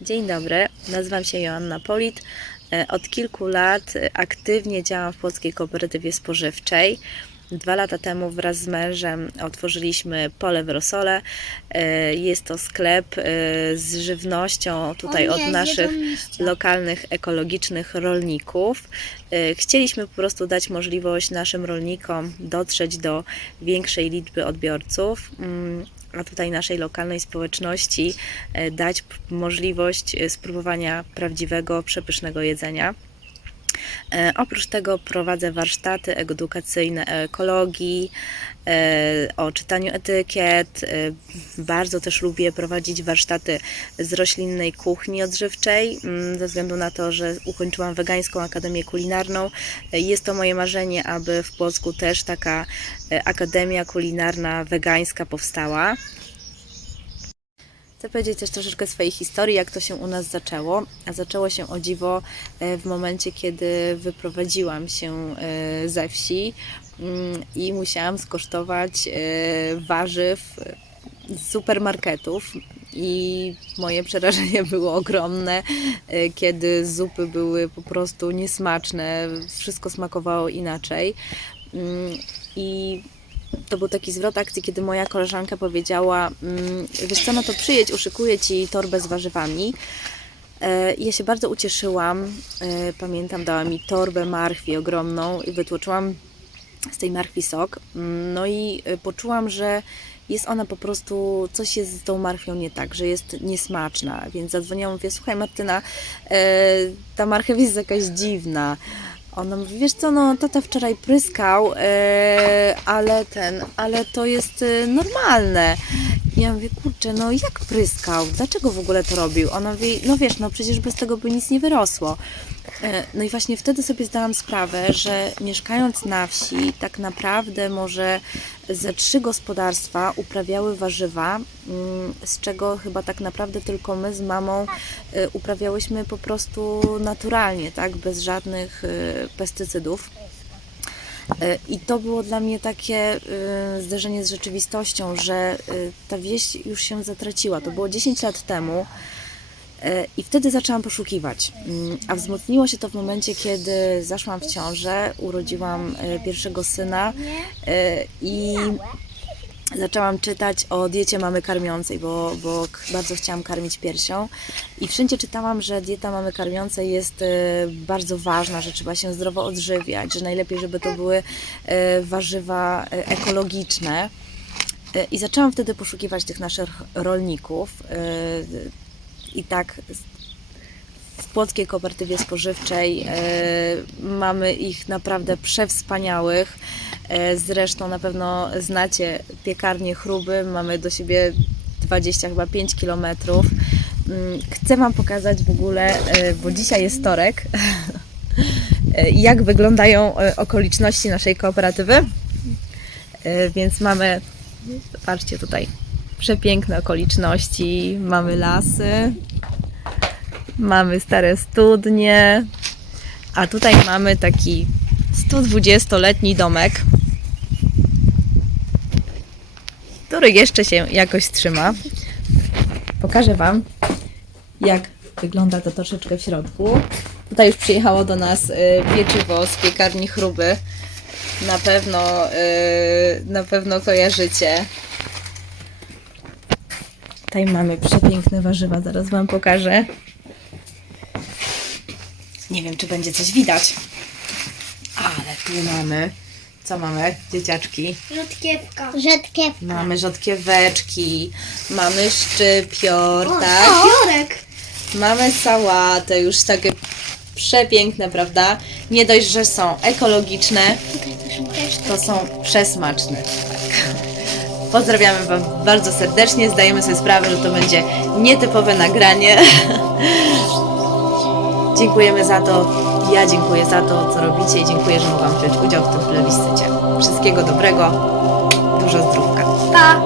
Dzień dobry, nazywam się Joanna Polit. E, Od kilku lat aktywnie działam w Polskiej Kooperatywie Spożywczej. Dwa lata temu wraz z mężem otworzyliśmy pole w Rosole. E, Jest to sklep e, z żywnością tutaj od naszych lokalnych, ekologicznych rolników. Chcieliśmy po prostu dać możliwość naszym rolnikom dotrzeć do większej liczby odbiorców, mm, a tutaj naszej lokalnej społeczności e, dać możliwość e, spróbowania prawdziwego, przepysznego jedzenia. E, Oprócz tego prowadzę warsztaty edukacyjne o ekologii, e, o czytaniu etykiet. E, Bardzo też lubię prowadzić warsztaty z roślinnej kuchni odżywczej, mm, ze względu na to, że ukończyłam wegańską akademię kulinarną. Jest to moje marzenie, aby w Polsku też taka akademia kulinarna wegańska powstała. Chcę powiedzieć też troszeczkę swojej historii, jak to się u nas zaczęło. A zaczęło się o dziwo e, w momencie, kiedy wyprowadziłam się e, ze wsi mm, i musiałam skosztować e, warzyw z supermarketów. I moje przerażenie było ogromne, kiedy zupy były po prostu niesmaczne, wszystko smakowało inaczej. Mm, I to był taki zwrot akcji, kiedy moja koleżanka powiedziała: mm, Wiesz co, no to przyjedź, uszykuję ci torbę z warzywami. E, Ja się bardzo ucieszyłam. E, Pamiętam, dała mi torbę marchwi ogromną i wytłoczyłam z tej marchwi sok. Mm, No i e, poczułam, że jest ona po prostu, coś jest z tą marchwią nie tak, że jest niesmaczna. Więc zadzwoniłam, mówię, słuchaj Martyna, ta marchew jest jakaś dziwna. Ona mówi, wiesz co, no tata wczoraj pryskał, e, ale ten, ale to jest e, normalne. Ja mówię, kurczę, no jak pryskał? Dlaczego w ogóle to robił? Ona mówi, no wiesz, no przecież bez tego by nic nie wyrosło. E, No i właśnie wtedy sobie zdałam sprawę, że mieszkając na wsi, tak naprawdę może ze trzy gospodarstwa uprawiały warzywa, mm, z czego chyba tak naprawdę tylko my z mamą e, uprawiałyśmy po prostu naturalnie, tak, bez żadnych e, pestycydów. E, I to było dla mnie takie e, zderzenie z rzeczywistością, że e, ta wieś już się zatraciła. To było 10 lat temu. I wtedy zaczęłam poszukiwać. Mm, A wzmocniło się to w momencie, kiedy zaszłam w ciążę, urodziłam pierwszego syna i zaczęłam czytać o diecie mamy karmiącej, bo, bo bardzo chciałam karmić piersią. I wszędzie czytałam, że dieta mamy karmiącej jest e, bardzo ważna, że trzeba się zdrowo odżywiać, że najlepiej, żeby to były e, warzywa e, ekologiczne. I zaczęłam wtedy poszukiwać tych naszych rolników. I tak w Płockiej Kooperatywie Spożywczej e, mamy ich naprawdę przewspaniałych. E, zresztą na pewno znacie piekarnię Chruby. Mamy do siebie 20 chyba 5 kilometrów. Mm, Chcę Wam pokazać w ogóle, e, bo dzisiaj jest torek, jak wyglądają okoliczności naszej kooperatywy. Więc mamy, patrzcie tutaj, przepiękne okoliczności, mamy lasy, mamy stare studnie, a tutaj mamy taki 120-letni domek, który jeszcze się jakoś trzyma. Pokażę Wam, jak wygląda to troszeczkę w środku. Tutaj już przyjechało do nas y, pieczywo z piekarni Chruby. Na pewno, y, na pewno kojarzycie. Tutaj mamy przepiękne warzywa, zaraz Wam pokażę. Nie wiem, czy będzie coś widać. Ale tu mamy. Co mamy, dzieciaczki? Rzodkiewka. Rzodkiewka. Mamy rzodkieweczki, mamy szczypior, tak? Piorek. Mamy sałatę, już takie przepiękne, prawda? Nie dość, że są ekologiczne, to są przesmaczne. Tak. Pozdrawiamy Wam bardzo serdecznie. Zdajemy sobie sprawę, że to będzie nietypowe nagranie. Dziękujemy za to. Ja dziękuję za to, co robicie i dziękuję, że mogłam wziąć udział w tym plebiscycie. Wszystkiego dobrego, dużo zdrówka. Pa.